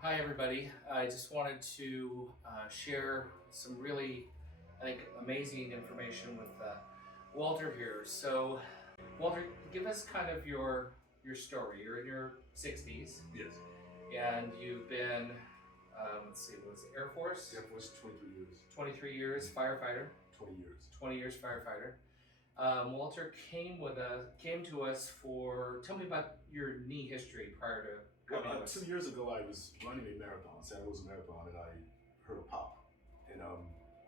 Hi, everybody. I just wanted to share some really, I think, amazing information with Walter here. So, Walter, give us kind of your story. You're in your 60s, Yes. and you've been, let's see, what was it, Air Force? Air Force, 23 years. 23 years, firefighter. 20 years. 20 years, firefighter. Walter came to us for. Tell me about your knee history prior to coming to us. 2 years ago, I was running a marathon, San Jose Marathon, and I heard a pop, and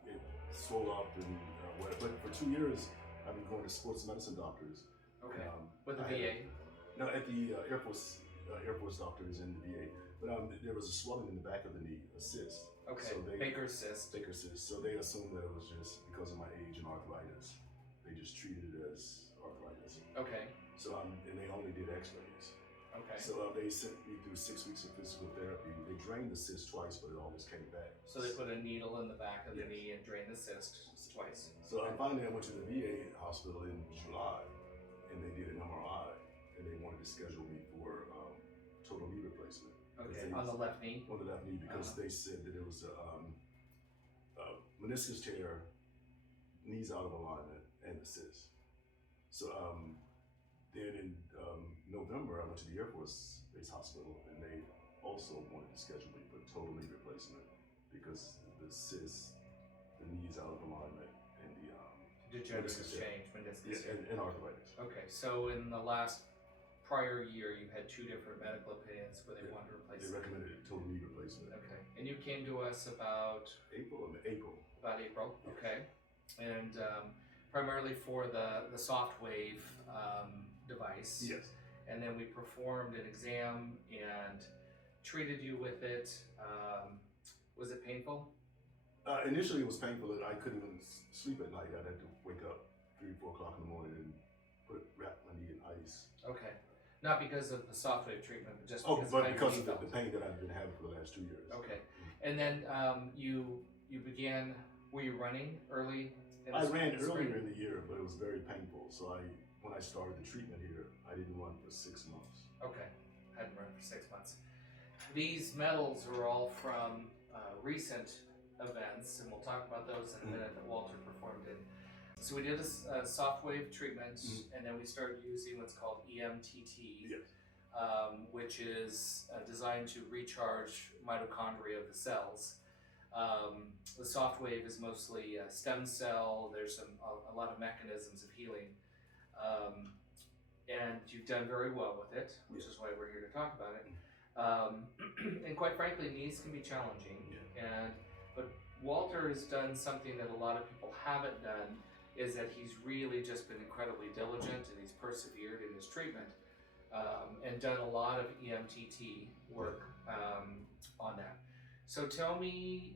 it swelled up, and but for 2 years, I've been going to sports medicine doctors. Okay. And, With the VA. No, at the Air Force doctors in the VA. But there was a swelling in the back of the knee, a cyst. Okay. So Baker's cyst. Baker's cyst. So they assumed that it was just because of my age and arthritis. They just treated it as arthritis. Okay. So and they only did X-rays. Okay. So they sent me through 6 weeks of physical therapy. They drained the cyst twice, but it always came back. So they put a needle in the back of the knee and drained the cyst twice. So finally, I went to the VA hospital in July, and they did an MRI, and they wanted to schedule me for total knee replacement. Okay, on the left knee? On the left knee, because they said that it was a meniscus tear, knees out of alignment, and the cyst. So then in November, I went to the Air Force Base Hospital, and they also wanted to schedule me for total knee replacement because the cyst, the knees out of alignment, and the degenerative change, meniscus tear. And arthritis. Okay, so in the last prior year, you had two different medical opinions where they wanted to replace They recommended total knee replacement. Okay, and you came to us about April. About April. Yes. Okay, and primarily for the soft wave device. Yes. And then we performed an exam and treated you with it. Was it painful? Initially, it was painful. I couldn't even sleep at night. I had to wake up 3 or 4 o'clock in the morning and wrap my knee in ice. Okay. Not because of the soft wave treatment, but just because of the pain that I've been having for the last 2 years. Okay. And then you began, were you running early? I ran earlier in the year, but it was very painful. So when I started the treatment here, I didn't run for 6 months. Okay. Hadn't run for 6 months. These medals are all from recent events, and we'll talk about those in a minute that Walter performed in. So we did a soft wave treatment, and then we started using what's called EMTT, Yes. which is designed to recharge mitochondria of the cells. The soft wave is mostly stem cell. There's a lot of mechanisms of healing, and you've done very well with it, which is why we're here to talk about it. And quite frankly, knees can be challenging, but Walter has done something that a lot of people haven't done, is that he's really just been incredibly diligent, and he's persevered in his treatment and done a lot of EMTT work on that. So tell me,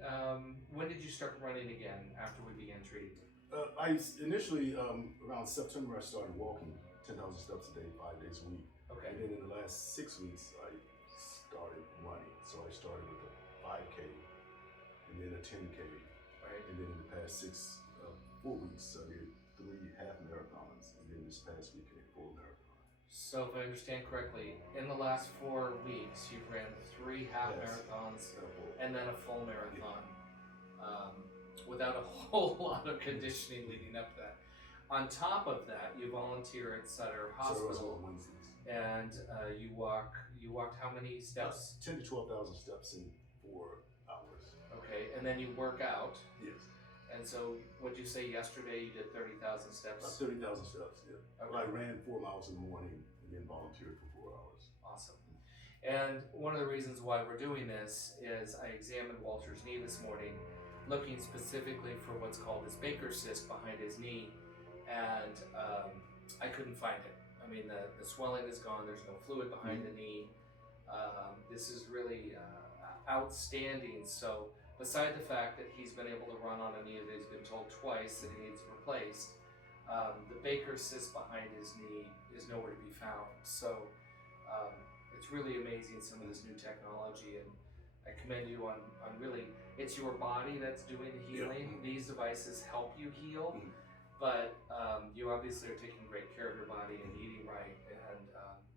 when did you start running again after we began treating? I initially, around September, I started walking 10,000 steps a day, 5 days a week. Okay. And then in the last 6 weeks, I started running. So I started with a 5K, and then a 10K. Right. And then in the past 4 weeks, I did 3 half marathons, and then this past week, a full marathon. So if I understand correctly, in the last 4 weeks, you've ran 3 half marathons and then a full marathon, without a whole lot of conditioning leading up to that. On top of that, you volunteer at Sutter Hospital, and you walked how many steps? 10 to 12,000 steps in 4 hours. Okay, and then you work out. Yes. And so, what'd you say yesterday? You did 30,000 steps? About 30,000 steps, yeah. Okay. Well, I ran 4 miles in the morning and then volunteered for 4 hours. Awesome. And one of the reasons why we're doing this is I examined Walter's knee this morning, looking specifically for what's called this Baker's cyst behind his knee, and I couldn't find it. I mean, the swelling is gone, there's no fluid behind the knee. This is really outstanding. So, beside the fact that he's been able to run on a knee that he's been told twice that he needs replaced, the Baker's cyst behind his knee is nowhere to be found. So it's really amazing, some of this new technology, and I commend you on really, it's your body that's doing the healing. These devices help you heal, but you obviously are taking great care of your body and eating right, and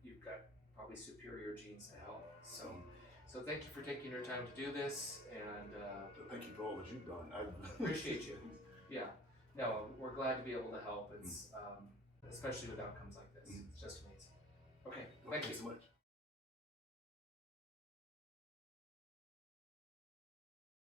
you've got probably superior genes to help. So So thank you for taking your time to do this, and Thank you for all that you've done. I appreciate you. Yeah. No, we're glad to be able to help. It's especially with outcomes like this. It's just amazing. Okay. Thank you so much.